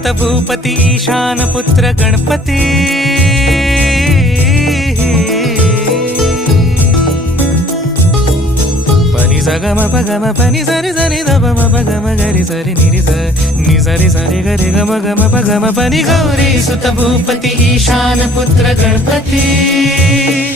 सुत भूपती ईशान पुत्र गणपती पनि सगम पगम पनि सरि सरि ध म पगम गरि सरि निरि स नि सरि सरि गरि गम गम पगम पनि गौरी सुत भूपती ईशान पुत्र गणपती